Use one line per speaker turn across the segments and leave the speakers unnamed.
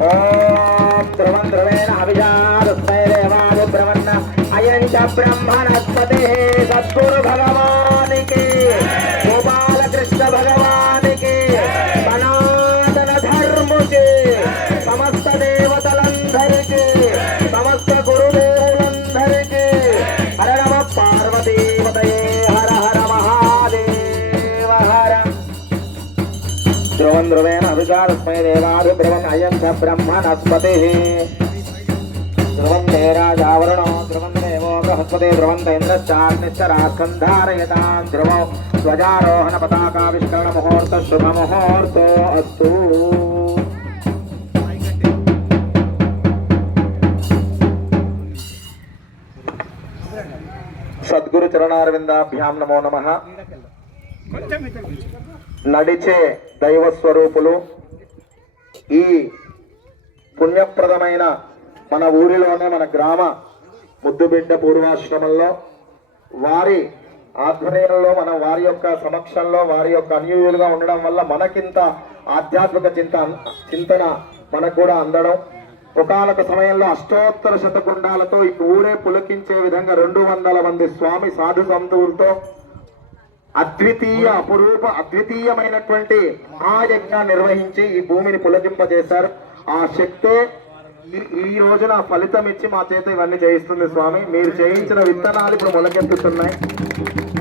ఓం ధ్రువం ధ్రువేణ అభిజాతస్మై దేవాది బ్రహ్మణ అయం చ అయం చ బ్రహ్మణస్పతి. ధ్రువం తే రాజావరుణో ధ్రువం దేవో బృహస్పతి ధ్రువం తేంద్రశ్చాగ్నిశ్చ రాస్కంధారయతాం ధ్రువం ధ్వజారోహణ పతాకావిష్కరణ ముహూర్త శుభ ముహూర్తో అస్తు. సద్గురు చరణారవిందాభ్యాం నమో నమ. నడిచే దైవ స్వరూపులు ఈ పుణ్యప్రదమైన మన ఊరిలోనే మన గ్రామ ముద్దుబిడ్డ పూర్వాశ్రమంలో వారి ఆధ్వర్యంలో మన వారి యొక్క సమక్షంలో వారి యొక్క అన్యూయులుగా ఉండడం వల్ల మనకింత ఆధ్యాత్మిక చింత చింతన మనకు కూడా అందడం. ఒకనొక సమయంలో అష్టోత్తర శతకుండాలతో ఈ ఊరే పులకించే విధంగా రెండు వందల మంది స్వామి సాధు సంతువులతో అద్వితీయ అపురూప అద్వితీయమైనటువంటి మహాయజ్ఞాన్ని నిర్వహించి ఈ భూమిని పులజింపజేశారు. ఆ శక్తే ఈ- ఈ రోజున ఫలితం ఇచ్చి మా చేత ఇవన్నీ చేయిస్తుంది స్వామి. మీరు చేయించిన విత్తనాలు ఇప్పుడు మొలకెత్తుతున్నాయి.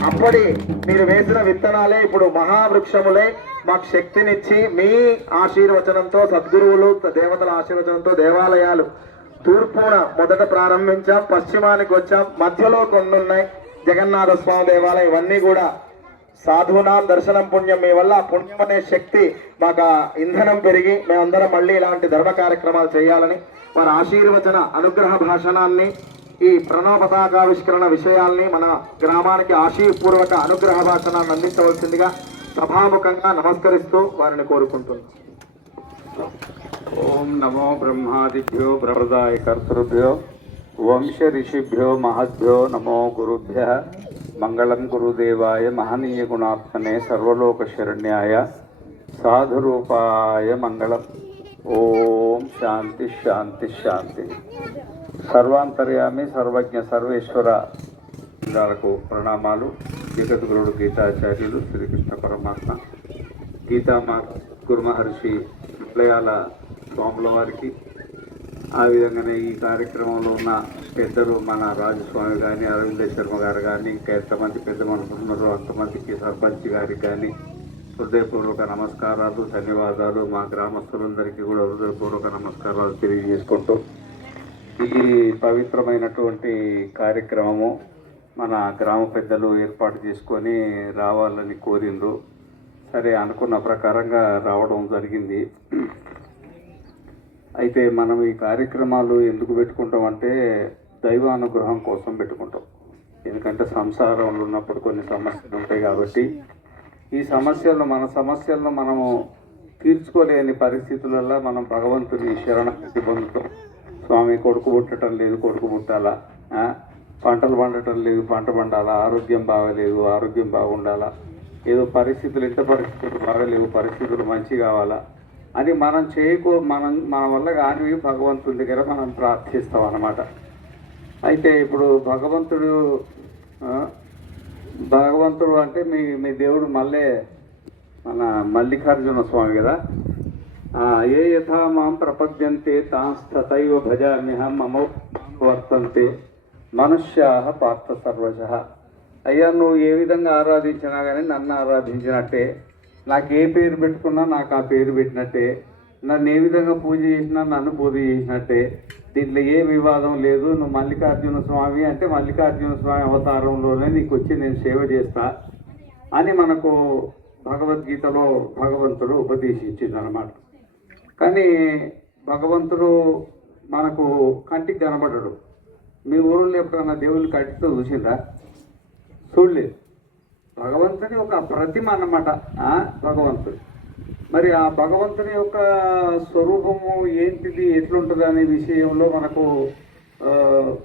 అప్పటి మీరు వేసిన విత్తనాలే ఇప్పుడు మహావృక్షములే. మాకు శక్తినిచ్చి మీ ఆశీర్వచనంతో సద్గురువులు దేవతల ఆశీర్వచనంతో దేవాలయాలు తూర్పున మొదట ప్రారంభించాం పశ్చిమానికి వచ్చాం మధ్యలో కొన్ని ఉన్నాయి జగన్నాథ స్వామి దేవాలయం ఇవన్నీ కూడా సాధునాం దర్శనం పుణ్యం మీ వల్ల పుణ్యం అనే శక్తి మాకు ఇంధనం పెరిగి మేమందరం మళ్ళీ ఇలాంటి ధర్మ కార్యక్రమాలు చేయాలని వారి ఆశీర్వచన అనుగ్రహ భాషణాన్ని ఈ ప్రణవ పతాకావిష్కరణ విషయాల్ని మన గ్రామానికి ఆశీర్పూర్వక అనుగ్రహ భాషణాన్ని అందించవలసిందిగా సభాముఖంగా నమస్కరిస్తూ వారిని కోరుకుంటున్నాను
ఓం నమో బ్రహ్మాదిభ్యో ప్రదాయ కర్తృభ్యో వంశ ఋషిభ్యో మహద్భ్యో నమో గురుభ్య. మంగళం గురుదేవాయ మహనీయ గుణాత్మనే సర్వలోక శరణ్యాయ సాధురూపాయ మంగళం. ఓం శాంతి శాంతి శాంతి. సర్వాంతర్యామి సర్వజ్ఞ సర్వేశ్వర లకు ప్రణామాలు. జగద్గురుడు గీతాచార్యులు శ్రీకృష్ణ పరమాత్మ. గీతామా గురుమహర్షి విప్లయాల స్వాముల వారికి ఆ విధంగానే ఈ కార్యక్రమంలో ఉన్న పెద్దలు మన రాజస్వామి కానీ అరవింద శర్మ గారు కానీ ఇంకా ఎంతమంది పెద్ద మనుషులున్నారో అంతమందికి సర్పంచ్ గారికి కానీ హృదయపూర్వక నమస్కారాలు ధన్యవాదాలు. మా గ్రామస్తులందరికీ కూడా హృదయపూర్వక నమస్కారాలు తెలియజేసుకుంటూ ఈ పవిత్రమైనటువంటి కార్యక్రమము మన గ్రామ పెద్దలు ఏర్పాటు చేసుకొని రావాలని కోరిండ్రు. సరే అనుకున్న ప్రకారంగా రావడం జరిగింది. అయితే మనం ఈ కార్యక్రమాలు ఎందుకు పెట్టుకుంటాం అంటే దైవానుగ్రహం కోసం పెట్టుకుంటాం. ఎందుకంటే సంసారంలో ఉన్నప్పుడు కొన్ని సమస్యలు ఉంటాయి కాబట్టి ఈ సమస్యలను మన సమస్యలను మనము తీర్చుకోలేని పరిస్థితులలో మనం భగవంతుని శరణాగతి పొందుతాం. స్వామి కొడుకు పుట్టడం లేదు కొడుకు పుట్టాలా? పంటలు పండటం లేదు పంట పండాలా? ఆరోగ్యం బాగలేదు ఆరోగ్యం బాగుండాలా? ఏదో పరిస్థితులు ఎంత పరిస్థితులు బాగలేవు పరిస్థితులు మంచి కావాలా? అని మనం చేయకో మనం మన వల్ల కానివి భగవంతుడి దగ్గర మనం ప్రార్థిస్తాం అన్నమాట. అయితే ఇప్పుడు భగవంతుడు భగవంతుడు అంటే మీ మీ దేవుడు మళ్ళీ మన మల్లికార్జున స్వామి కదా? ఏ యథా మాం ప్రపద్యంతే తాంస్తైవ భజామ్యహం మమ వర్తంతే మనుష్యా పార్థ సర్వశ అయ్యా నువ్వు ఏ విధంగా ఆరాధించినా కానీ నన్ను ఆరాధించినట్టే. నాకు ఏ పేరు పెట్టుకున్నా నాకు ఆ పేరు పెట్టినట్టే. నన్ను ఏ విధంగా పూజ చేసినా నన్ను పూజ చేసినట్టే. దీంట్లో ఏ వివాదం లేదు. నువ్వు మల్లికార్జున స్వామి అంటే మల్లికార్జున స్వామి అవతారంలోనే నీకు వచ్చి నేను సేవ చేస్తా అని మనకు భగవద్గీతలో భగవంతుడు ఉపదేశించింది అనమాట కానీ భగవంతుడు మనకు కంటికి కనబడడు. మీ ఊరిలో ఎప్పుడన్నా దేవుని కంటితో చూసిందా చూడలేదు. భగవంతుని ఒక ప్రతిమ అన్నమాట భగవంతుడు. మరి ఆ భగవంతుని యొక్క స్వరూపము ఏంటిది ఎట్లుంటుంది అనే విషయంలో మనకు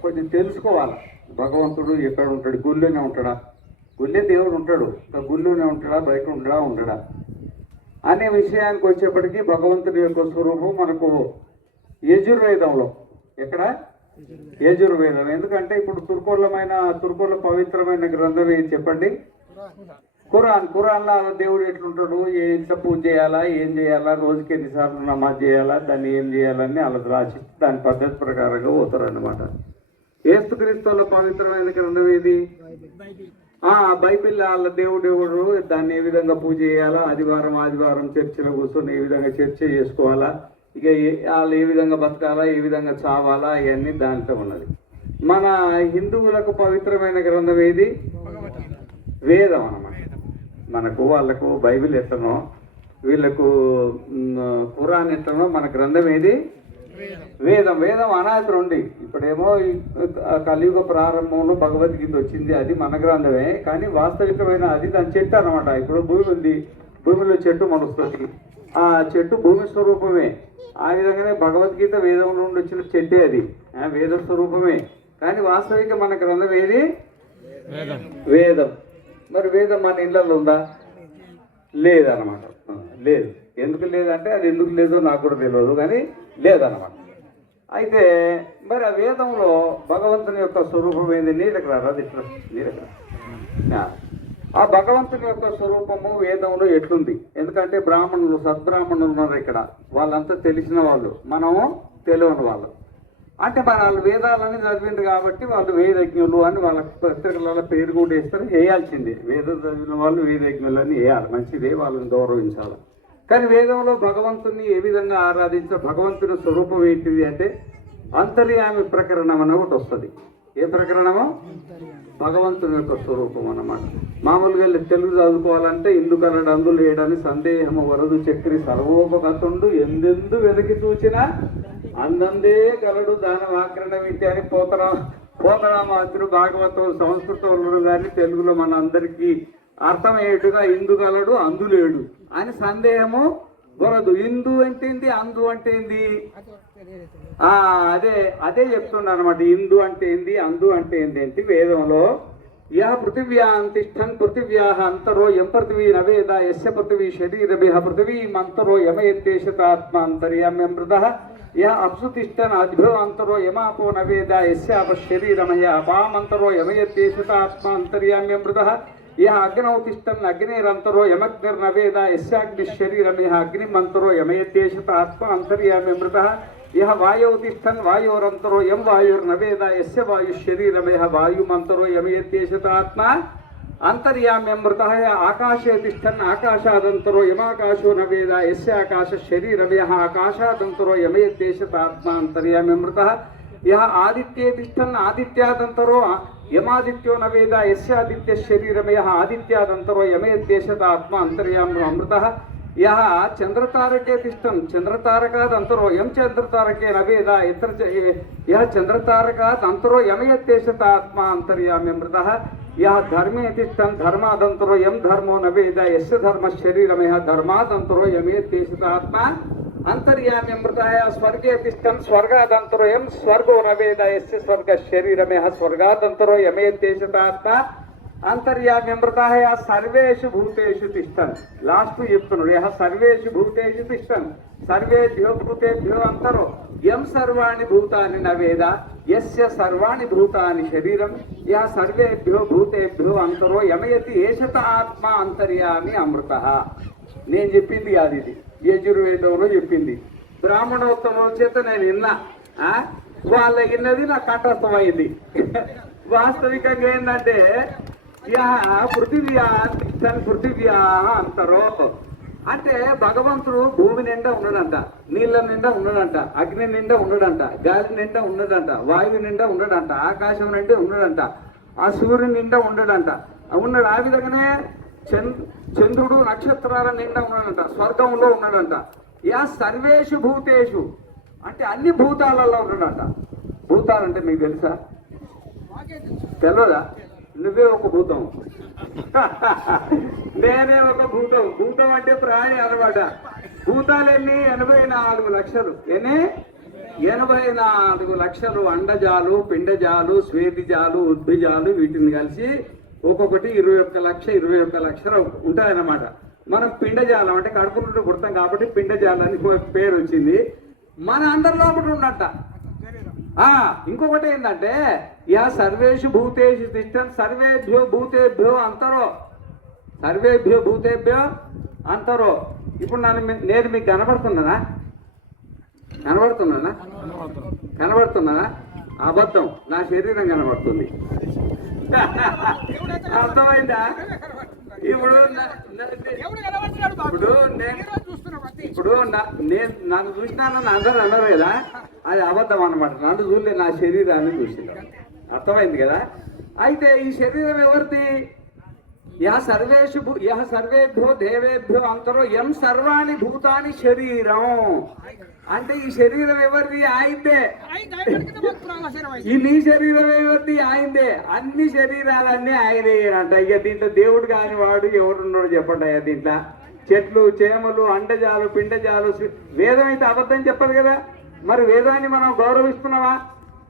కొంచెం తెలుసుకోవాలి. భగవంతుడు ఎక్కడ ఉంటాడు? గుళ్ళోనే ఉంటాడా? గుళ్ళే దేవుడు ఉంటాడు. ఇంకా గుళ్ళోనే ఉంటాడా? బయట ఉంటాడా ఉండడా? అనే విషయానికి వచ్చేప్పటికీ భగవంతుడి యొక్క స్వరూపం మనకు యజుర్వేదంలో. ఎక్కడ? యజుర్వేదం ఎందుకంటే ఇప్పుడు తుర్కోలమైన తుర్కోల పవిత్రమైన గ్రంథం చెప్పండి? ఖురాన్ ఖురాన్లో దేవుడు ఎట్లుంటాడు? ఎంత పూజ చేయాలా? ఏం చేయాలా? రోజుకి ఎన్నిసార్లు నమాజ్ చేయాలా? దాన్ని ఏం చేయాలని అలా రాసి దాని పద్ధతి ప్రకారంగా పోతారు అనమాట ఏసుక్రీస్తుల పవిత్రమైన గ్రంథం ఏది? ఆ బైబిల్ వాళ్ళ దేవుడు ఎవడు? దాన్ని ఏ విధంగా పూజ చేయాలా? ఆదివారం ఆదివారం చర్చిలో కూర్చొని ఏ విధంగా చర్చ చేసుకోవాలా? ఇక వాళ్ళు ఏ విధంగా బతకాలా? ఏ విధంగా చావాలా? అవన్నీ దాంట్లో ఉన్నది. మన హిందువులకు పవిత్రమైన గ్రంథం ఏది? వేదం అన్నమాట. మనకు వాళ్ళకు బైబిల్ ఎట్లనో వీళ్ళకు ఖురాన్ ఎట్లనో మన గ్రంథం ఏది? వేదం. వేదం అనాథ ఉంది ఇప్పుడేమో కలియుగ ప్రారంభంలో భగవద్గీత వచ్చింది అది మన గ్రంథమే. కానీ వాస్తవికమైన అది దాని చెట్టు అనమాట ఇప్పుడు భూమి ఉంది. భూమిలో చెట్టు మలుస్తుంది ఆ చెట్టు భూమి స్వరూపమే. ఆ విధంగానే భగవద్గీత వేదం నుండి వచ్చిన చెట్టే అది. వేద స్వరూపమే. కానీ వాస్తవిక మన గ్రంథం ఏది? వేదం. మరి వేదం మన ఇళ్ళల్లో ఉందా? లేదన్నమాట. లేదు. ఎందుకు లేదంటే అది ఎందుకు లేదో నాకు కూడా తెలియదు కానీ లేదన్నమాట. అయితే మరి ఆ వేదంలో భగవంతుని యొక్క స్వరూపం ఏంది? నీళ్ళకి రాదు అది ఇట్లా ఆ భగవంతుని యొక్క స్వరూపము వేదంలో ఎట్లుంది? ఎందుకంటే బ్రాహ్మణులు సద్బ్రాహ్మణులు ఉన్నారు ఇక్కడ. వాళ్ళంతా తెలిసిన వాళ్ళు. మనము తెలియని వాళ్ళు. అంటే మన వాళ్ళు వేదాలని చదివింది కాబట్టి వాళ్ళు వేదజ్ఞులు అని వాళ్ళ పత్రికలలో పేరు కూడా వేస్తారు వేయాల్సిందే. వేద చదివిన వాళ్ళు వేదజ్ఞులు అని వేయాలి. మంచిదే వాళ్ళని గౌరవించాలి. కానీ వేదంలో భగవంతుని ఏ విధంగా ఆరాధించ భగవంతుని స్వరూపం ఏంటిది అంటే అంతర్యామి ప్రకరణం అని ఒకటి వస్తుంది. ఏ ప్రకరణము? భగవంతుని యొక్క స్వరూపం అన్నమాట. మామూలుగా తెలుగు చదువుకోవాలంటే ఇందుకలడు అందులు లేడని సందేహము వరదు చక్రి సర్వోపగతుండు ఎందెందు వెనక్కి చూచినా అందందే కలడు దాని ఆక్రణ అని పోతరా పోతరామాతుడు భాగవతం సంస్కృతంలో కానీ తెలుగులో మన అందరికీ అర్థమయ్యేట్టుగా ఇందు గలడు అందులేడు అని సందేహము వరదు ఇందు అంటే ఏంది? అందు అంటే ఏంది? ఆ అదే అదే చెప్తున్నా అనమాట ఇందు అంటే ఏంది? అందు అంటే ఏంది? అంటే వేదంలో యా పృథివ్యా అంతిష్టన్ పృథివ్యా అంతరో ఎం పృథివీ నవేద ఎస్య పృథివీ శరీరభిః పృథివీ మంతరో యమయద్దేశతాత్మా అంతర్యం ఎం మృద యా అప్సు తిష్టన్ అద్భ్యో అంతరో యమాపో నవేద యస్యాప శరీరమయ అపామంతరో యమయద్దేశతాత్మ అంతర్యామ్యం మృద యः అగ్నౌ తిష్టన్ అగ్నేరంతరో యమగ్నిర్నవేద యస్యాగ్ని శరీరమిహ అగ్నిమంతరో యమయద్దేశత ఆత్మ అంతర్యామి మృత యः వాయౌ తిష్టన్ వాయోరంతరో యం వాయుర్నవేద యస్య వాయు అంతర్యామ్యం మృత ఆకాశే తిష్టన్ ఆకాశాదంతరో యమాకాశో నవేద యస్య ఆకాశ శరీరవ్య ఆకాశాదంతరో యమయద్దేశత ఆత్మ అంతర్యామి మృత యహ ఆదిత్యే తిష్టన్ ఆదిత్యాదంతరో యమాదిత్యో నవేద యస్యాదిత్య శరీరమయ ఆదిత్యాదంతరో యమయద్దేశత ఆత్మ అంతర్యామ అమృత యహ చంద్రతారకే తిష్టం చంద్రతారకాదంతరో యం చంద్రతారకే నవేద ఇతర యహ చంద్రతారకాదంతరో యమయద్దేశత ఆత్మ అంతర్యామ్యమృత యా ధర్మే తిష్టం ధర్మాదంతరో ఎం ధర్మో నవేద ఎస్ ధర్మ శరీరమే ధర్మాదంతరో యమయద్దేశత ఆత్మ అంతర్యామ్యమృతాయ స్వర్గే తిష్టం స్వర్గాదంతరో ఎం స్వర్గో నవేద ఎస్ స్వర్గ శరీరమే స్వర్గాదంతరో యమేద్దేశతాత్మ అంతర్యామ్యమృతాయ సర్వేషు భూతేషు తిష్టం. లాస్ట్ చెప్తున్నాడు యహ సర్వేషు భూతేషు తిష్టం. సర్వేభ్యో భూతేభ్యో అంతరో. ఎం సర్వాణి భూతాన్ని నవేద ఎస్య సర్వాణి భూతాన్ని శరీరం యా సర్వేభ్యో భూతేభ్యో అంతరో యమయతి ఏషత ఆత్మ అంతర్యామి అమృత నేను చెప్పింది కాదు ఇది. యజుర్వేదంలో చెప్పింది. బ్రాహ్మణోత్తమం చేత నేను విన్నా. వాళ్ళ విన్నది నాకు కంఠస్థమైంది. వాస్తవికంగా ఏంటంటే యా పృథివ్యా తిష్టన్ పృథివ్యా అంతరో. అంటే భగవంతుడు భూమి నిండా ఉన్నాడంట నీళ్ళ నిండా ఉన్నాడంట అగ్ని నిండా ఉన్నాడంట గాలి నిండా ఉన్నాడంట వాయువు నిండా ఉన్నాడంట ఆకాశం నిండా ఉన్నాడంట ఆ సూర్యుని నిండా ఉండడంట. ఉన్నాడు ఆ విధంగానే చంద్ చంద్రుడు నక్షత్రాల నిండా ఉన్నాడంట స్వర్గంలో ఉన్నాడంట యా సర్వేషు భూతేషు అంటే అన్ని భూతాలలో ఉన్నాడంట భూతాలంటే మీకు తెలుసా? తెలియదా నువ్వే ఒక భూతం. నేనే ఒక భూతం. భూతం అంటే ప్రాణి అనమాట. భూతాలన్నీ ఎనభై నాలుగు లక్షలు. ఎన్ని? ఎనభై నాలుగు లక్షలు అండజాలు పిండజాలు స్వేదిజాలు ఉద్భిజాలు వీటిని కలిసి ఒక్కొక్కటి ఇరవై ఒక్క లక్ష ఇరవై ఒక్క లక్షలు ఉంటాయన్నమాట. మనం పిండజాలం అంటే కడుపు నుండి పుడతాం కాబట్టి పిండజాలానికి అని పేరు వచ్చింది. మన అందరిలో ఒకటి ఉన్నట్ట. ఇంకొకటి ఏంటంటే యా సర్వేషు భూతేషు తిష్టం సర్వేభ్యో భూతేభ్యో అంతరో. సర్వేభ్యో భూతేభ్యో అంతరో. ఇప్పుడు నన్ను నేను మీకు కనబడుతున్నానా? కనబడుతున్నానా? కనబడుతున్నానా? అబద్ధం. నా శరీరం కనబడుతుంది. అర్థమైందా? ఇప్పుడు ఇప్పుడు నేను ఇప్పుడు నా- నేను నన్ను చూసినానని అందరూ అన్నారు కదా? అది అబద్ధం అనమాట నన్ను చూడలే నా శరీరాన్ని చూసిన. అర్థమైంది కదా? అయితే ఈ శరీరం ఎవరిది? యా సర్వేషు భూ- యా సర్వేభ్యో దేవేభ్యో అంతరో ఎం సర్వాణి భూతాని శరీరం. అంటే ఈ శరీరం ఎవరిది? ఆయిందే. ఈ నీ శరీరం ఎవరిది? ఆయిందే. అన్ని శరీరాలన్నీ ఆయనే అంట ఇక దీంట్లో దేవుడు కాని వాడు ఎవరున్నాడు చెప్పండి అయ్యా దీంట్లో. చెట్లు చేమలు అండజాలు పిండజాలు వేదం అయితే అబద్ధం చెప్పదు కదా? మరి వేదాన్ని మనం గౌరవిస్తున్నావా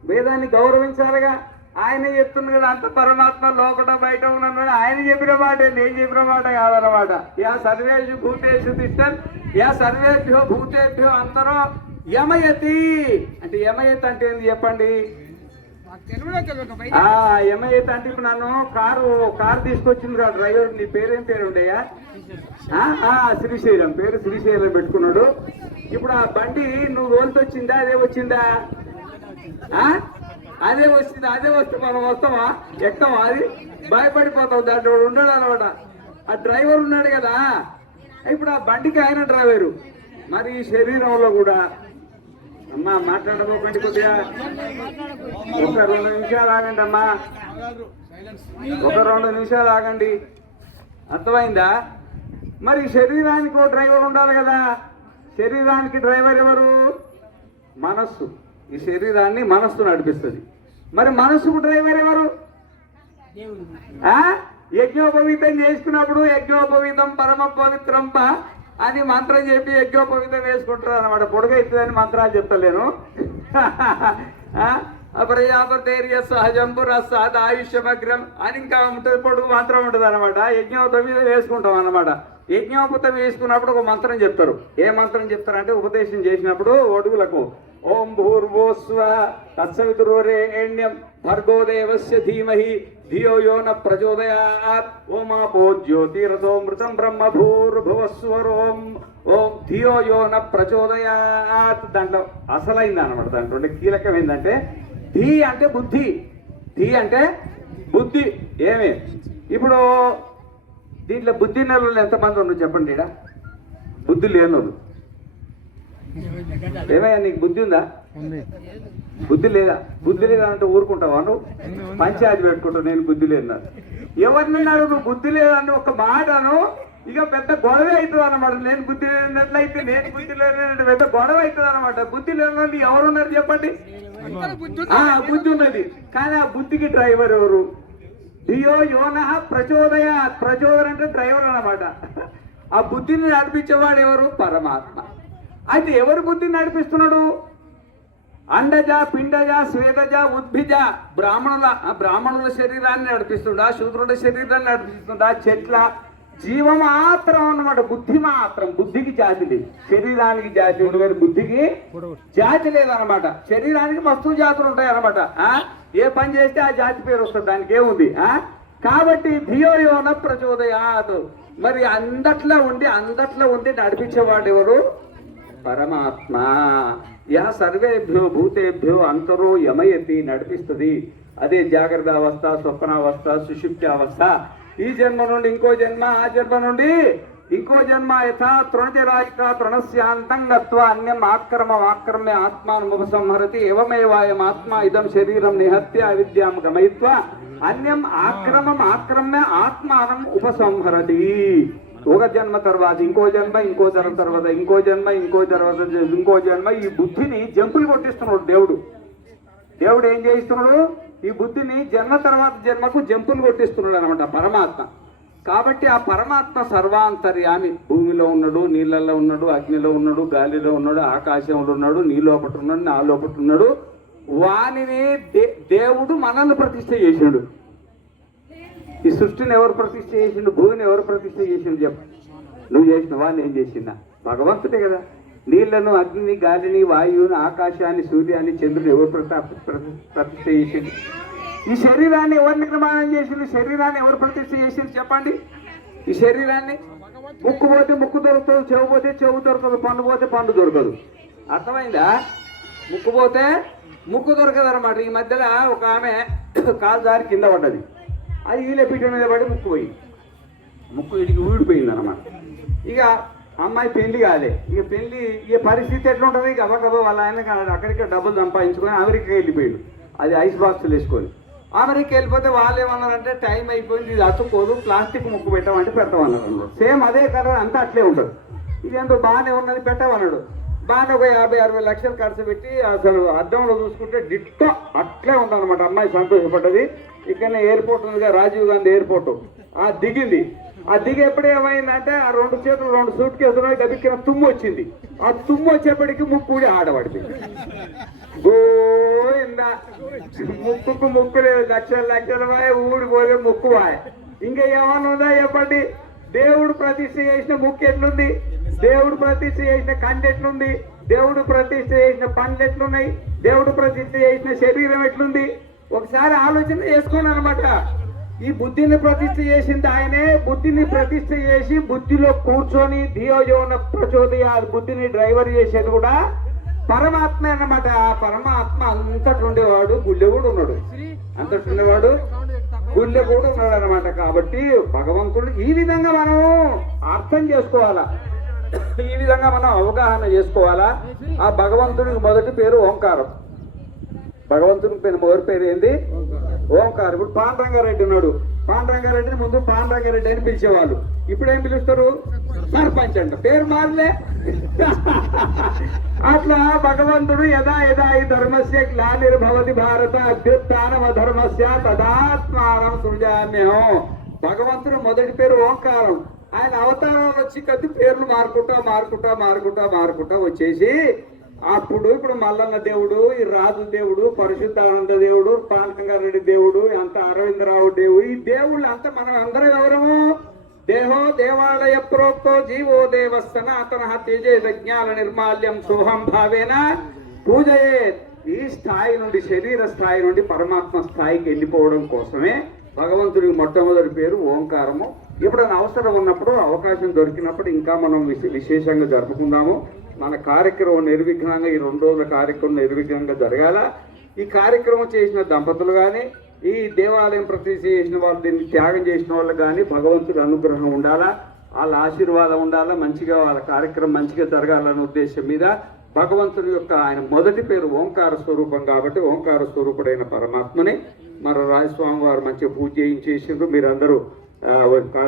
వేదాన్ని గౌరవించాలిగా? ఆయన చెప్తుంది కదా అంత పరమాత్మ లోపల బయట ఉన్నాను ఆయన చెప్పిన మాట నేను చెప్పిన మాట కాదనమాట యా సర్వేషు భూతేషు తిష్టన్ యా సర్వేభ్యో భూతేభ్యో అంతరో యమయతి. అంటే యమయతి అంటే ఏంది చెప్పండి? ఆ యమయతి అంటే ఇప్పుడు నన్ను కారు కారు తీసుకొచ్చింది కాదు డ్రైవర్ నీ పేరేం పేరు ఉండయా ఆ, శ్రీశైలం పేరు శ్రీశైలం పెట్టుకున్నాడు. ఇప్పుడు ఆ బండి నువ్వు రోల్తో వచ్చిందా అదే వచ్చిందా? ఆ? అదే వచ్చింది అదే వస్తే మనం వస్తామా? ఎక్కమా అది? భయపడిపోతాం దాంట్లో వాడు ఉన్నాడు అనమాట ఆ డ్రైవర్ ఉన్నాడు కదా. ఇప్పుడు ఆ బండికి ఆయన డ్రైవరు. మరి ఈ శరీరంలో కూడా అమ్మా మాట్లాడబోకండి కొద్దిగా. ఒక రెండు నిమిషాలు ఆగండి అమ్మా. ఒక రెండు నిమిషాలు ఆగండి. అర్థమైందా? మరి శరీరానికి ఓ డ్రైవర్ ఉండాలి కదా. శరీరానికి డ్రైవర్ ఎవరు? మనస్సు. ఈ శరీరాన్ని మనస్సు నడిపిస్తుంది. మరి మనస్సుకు డ్రైవర్ ఎవరు? యజ్ఞోపవీతం చేసుకున్నప్పుడు యజ్ఞోపవీతం పరమ పవిత్రం ప అని మంత్రం చెప్పి యజ్ఞోపవీతం వేసుకుంటారు అనమాట పొడుగైతుందని మంత్రాలు చెప్తలేను? అపర్యాపతేర్య సహజంబు రసాద్ ఆయుష్యమగ్రం అని ఇంకా ఉంటుంది. పొడుగు మంత్రం ఉంటుంది అనమాట యజ్ఞోపవీతం వేసుకుంటాం అనమాట యజ్ఞోపతం వేసుకున్నప్పుడు ఒక మంత్రం చెప్తారు. ఏ మంత్రం చెప్తారంటే ఉపదేశం చేసినప్పుడు ఒడుగులకు ఓం భూర్భోస్వ తత్సవితురోరేణ్యం భర్గో దేవస్య ధీమహి ధియో యో న ప్రచోదయాత్ ఓమాపో జ్యోతిరసోమృతం బ్రహ్మ భూర్భువస్వరోం ఓం ధియో యో న ప్రచోదయాత్ దాంట్లో అసలైంది అనమాట దాంట్లో కీలకం ఏంటంటే ధీ అంటే బుద్ధి. ధీ అంటే బుద్ధి. ఏమి? ఇప్పుడు దీంట్లో బుద్ధి నెలలు ఎంతమంది ఉన్నారు చెప్పండి ఈడ? బుద్ధి లేనోళ్ళు ఏమయ్యా నీకు బుద్ధి ఉందా? బుద్ధి లేదా? బుద్ధి లేదా అంటే ఊరుకుంటావా నువ్వు? పంచాయతీ పెట్టుకుంటావు నేను బుద్ధి లేదన్నారు ఎవరిని నువ్వు బుద్ధి లేదని ఒక మాటను ఇక పెద్ద గొడవ అవుతుంది అనమాట నేను బుద్ధి లేనట్లయితే నేను బుద్ధి లేనంటే పెద్ద గొడవ అవుతుంది అనమాట బుద్ధి లేని ఎవరున్నారు చెప్పండి? ఆ బుద్ధి ఉన్నది. కానీ ఆ బుద్ధికి డ్రైవర్ ఎవరు? ధియో యోన ప్రచోదయ ప్రచోదన అంటే డ్రైవర్ అన్నమాట. ఆ బుద్ధిని నడిపించేవాడు ఎవరు? పరమాత్మ. అయితే ఎవరు బుద్ధిని నడిపిస్తున్నాడు? అండజ పిండజ స్వేదజ ఉద్భిజ. బ్రాహ్మణుల బ్రాహ్మణుల శరీరాన్ని నడిపిస్తుండా? శూద్రుల శరీరాన్ని నడిపిస్తుండా? చెట్ల. జీవ మాత్రం అన్నమాట. బుద్ధి మాత్రం. బుద్ధికి జాతి లేదు. శరీరానికి జాతి కానీ బుద్ధికి జాతి లేదన్నమాట. శరీరానికి మస్తు జాతులు ఉంటాయి అనమాట ఏ పని చేస్తే ఆ జాతి పేరు వస్తుంది దానికి ఏముంది ఆ? కాబట్టి ధియోయోన ప్రచోదయాత్. మరి అందట్లో ఉండి అందట్లో ఉండి నడిపించేవాడు ఎవరు? పరమాత్మ. యా సర్వేభ్యో భూతేభ్యో అంతరో యమయతి నడిపిస్తుంది. అదే జాగ్రత్త అవస్థ స్వప్నావస్థ సుషుప్తి అవస్థ ఈ జన్మ నుండి ఇంకో జన్మ ఆ జన్మ నుండి ఇంకో జన్మ యథా తృణజరాయిక తృణస్యాంతం గత్వా అన్యం ఆక్రమ ఆక్రమ్య ఆత్మానుపసంహరతి ఏమేవాయం ఆత్మ ఇదం శరీరం నిహత్య అవిద్యాం గమయిత్వ అన్యం ఆక్రమం ఆక్రమ్య ఆత్మానం ఉపసంహరతి. ఒక జన్మ తర్వాత ఇంకో జన్మ ఇంకో జన్మ తర్వాత ఇంకో జన్మ ఇంకో తర్వాత ఇంకో జన్మ. ఈ బుద్ధిని జంపులు కొట్టిస్తున్నాడు దేవుడు. దేవుడు ఏం చేయిస్తున్నాడు? ఈ బుద్ధిని జన్మ తర్వాత జన్మకు జంపులు కొట్టిస్తున్నాడు అనమాట పరమాత్మ. కాబట్టి ఆ పరమాత్మ సర్వాంతర్యామి. భూమిలో ఉన్నాడు నీళ్ళల్లో ఉన్నాడు అగ్నిలో ఉన్నాడు గాలిలో ఉన్నాడు ఆకాశంలో ఉన్నాడు నీ లోపట ఉన్నాడు నా లోపట ఉన్నాడు. వానిని దే- దేవుడు మనల్ని ప్రతిష్ఠ చేసిండు. ఈ సృష్టిని ఎవరు ప్రతిష్ఠ చేసిండు? భూమిని ఎవరు ప్రతిష్ఠ చేసిండు చెప్పు. నువ్వు చేసినవా నేను చేసిందా భగవంతుడే కదా. నీళ్ళను అగ్నిని గాలిని వాయువుని ఆకాశాన్ని సూర్యాన్ని చంద్రుని ఎవరు ప్రతి ప్రతిష్ట చేసిండు? ఈ శరీరాన్ని ఎవరు నిర్మాణం చేసింది శరీరాన్ని ఎవరు ప్రతిష్ట చేసింది చెప్పండి. ఈ శరీరాన్ని ముక్కు పోతే ముక్కు దొరుకుతుంది చెవు పోతే చెవు దొరకదు పండు పోతే పండు దొరకదు. అర్థమైందా? ముక్కు పోతే ముక్కు దొరకదు అనమాట ఈ మధ్యలో ఒక ఆమె కాలు దారి కింద పడ్డది. అది ఈలే పీట మీద పడి ముక్కు పోయి ముక్కు ఇడికి ఊడిపోయింది అనమాట ఇక అమ్మాయి పెళ్ళి కాలే. ఇక పెళ్ళి ఇక పరిస్థితి ఎట్లా ఉంటుంది ఇక వాళ్ళ ఆయన అక్కడికి డబ్బులు సంపాదించుకొని అమెరికా వెళ్ళిపోయాడు. అది ఐస్ బాక్సులు వేసుకొని. అమెరికా వెళ్ళిపోతే వాళ్ళు ఏమన్నారంటే టైం అయిపోయింది ఇది అతుక్కోదు ప్లాస్టిక్ ముక్కు పెట్టమంటే పెట్టమన్నారు అన్నాడు సేమ్ అదే కలర్ అంతా అట్లే ఉంటుంది. ఇదేంటో బాగానే ఉన్నది పెట్టమన్నాడు. బాగానే ఒక యాభై అరవై లక్షలు ఖర్చు పెట్టి అసలు అద్దంలో చూసుకుంటే డిట్టో అట్లే ఉందన్నమాట. అమ్మాయి సంతోషపడ్డది. ఇక్కడనే ఎయిర్పోర్ట్ ఉందిగా రాజీవ్ గాంధీ ఎయిర్పోర్ట్ ఆ దిగింది. ఆ దిగి ఎప్పుడు ఏమైందంటే ఆ రెండు చేతులు రెండు సూట్ కేసులు డబ్బిక్కిన తుమ్ము వచ్చింది. ఆ తుమ్ము వచ్చేప్పటికి ముక్కు ఊడి ఆడబడింది గోయిందా ముక్కుకు ముక్కు లేదు లక్షల లక్షల వాయ ఊడిపోతే ముక్కు వాయ ఇంకా ఏమన్నా ఉందా చెప్పండి? దేవుడు ప్రతిష్ఠ చేసిన ముక్కు ఎట్లుంది? దేవుడు ప్రతిష్ఠ చేసిన కంటి ఎట్లుంది? దేవుడు ప్రతిష్ఠ చేసిన పండ్లు ఎట్లున్నాయి? దేవుడు ప్రతిష్ఠ చేసిన శరీరం ఎట్లుంది? ఒకసారి ఆలోచన చేసుకోను అనమాట ఈ బుద్ధిని ప్రతిష్ఠ చేసింది ఆయనే. బుద్ధిని ప్రతిష్ఠ చేసి బుద్ధిలో కూర్చొని ధియోజోన ప్రచోదయ బుద్ధిని డ్రైవర్ చేసేది కూడా పరమాత్మ అన్నమాట. ఆ పరమాత్మ అంతటి ఉండేవాడు గుళ్ళె కూడా ఉన్నాడు. అంతటి ఉండేవాడు గుళ్ళె కూడా ఉన్నాడు అనమాట కాబట్టి భగవంతుడు ఈ విధంగా మనం అర్థం చేసుకోవాలా? ఈ విధంగా మనం అవగాహన చేసుకోవాలా? ఆ భగవంతుడికి మొదటి పేరు ఓంకారం. భగవంతునికి పేరు మొదటి పేరు ఏంది? ఓంకారం. ఇప్పుడు పాండరంగారెడ్డి ఉన్నాడు. పాండరంగారెడ్డిని ముందు పాండరంగారెడ్డి అని పిలిచేవాళ్ళు. ఇప్పుడు ఏం పిలుస్తారు? సర్పంచ్ అంట. పేరు మారలే. అట్లా భగవంతుడు యదా యదా ఈ ధర్మస్య గ్లానిర్భవతి భారత అభ్యుత్నమ ధర్మస్య తదాత్మానం సృజామ్యం భగవంతుడు మొదటి పేరు ఓంకారం. ఆయన అవతారం వచ్చి కత్తి పేర్లు మారుకుంటా మారుకుంటా మారుకుంటా మారుకుంటా వచ్చేసి అప్పుడు ఇప్పుడు మల్లన్న దేవుడు ఈ రాజు దేవుడు పరిశుద్ధానంద దేవుడు పానకంగారెడ్డి దేవుడు అంత అరవిందరావు దేవుడు ఈ దేవుళ్ళు అంతా మనం అందరం ఎవరము దేహో దేవాలయ ప్రోక్తో జీవో దేవస్థన అతన తేజే జ్ఞాన నిర్మాల్యం సోహం భావేన పూజయే. ఈ స్థాయి నుండి శరీర స్థాయి నుండి పరమాత్మ స్థాయికి వెళ్ళిపోవడం కోసమే భగవంతుడికి మొట్టమొదటి పేరు ఓంకారము. ఎప్పుడైనా అవసరం ఉన్నప్పుడు అవకాశం దొరికినప్పుడు ఇంకా మనం విశేషంగా జరుపుకుందాము. మన కార్యక్రమం నిర్విఘ్నంగా ఈ రెండు రోజుల కార్యక్రమం నిర్విఘ్నంగా జరగాల? ఈ కార్యక్రమం చేసిన దంపతులు కానీ ఈ దేవాలయం ప్రతిష్ఠ చేసిన వాళ్ళు దీన్ని త్యాగం చేసిన వాళ్ళు కానీ భగవంతుడి అనుగ్రహం ఉండాలా? వాళ్ళ ఆశీర్వాదం ఉండాలా? మంచిగా వాళ్ళ కార్యక్రమం మంచిగా జరగాలనే ఉద్దేశం మీద భగవంతుని యొక్క ఆయన మొదటి పేరు ఓంకార స్వరూపం కాబట్టి ఓంకార స్వరూపుడైన పరమాత్మని. మన రాజస్వామి వారు మంచిగా పూజ చేయించేసిండ్రు. మీరందరూ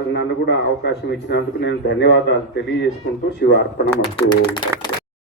నన్ను కూడా అవకాశం ఇచ్చినందుకు నేను ధన్యవాదాలు తెలియజేసుకుంటూ శివ అర్పణ మస్తు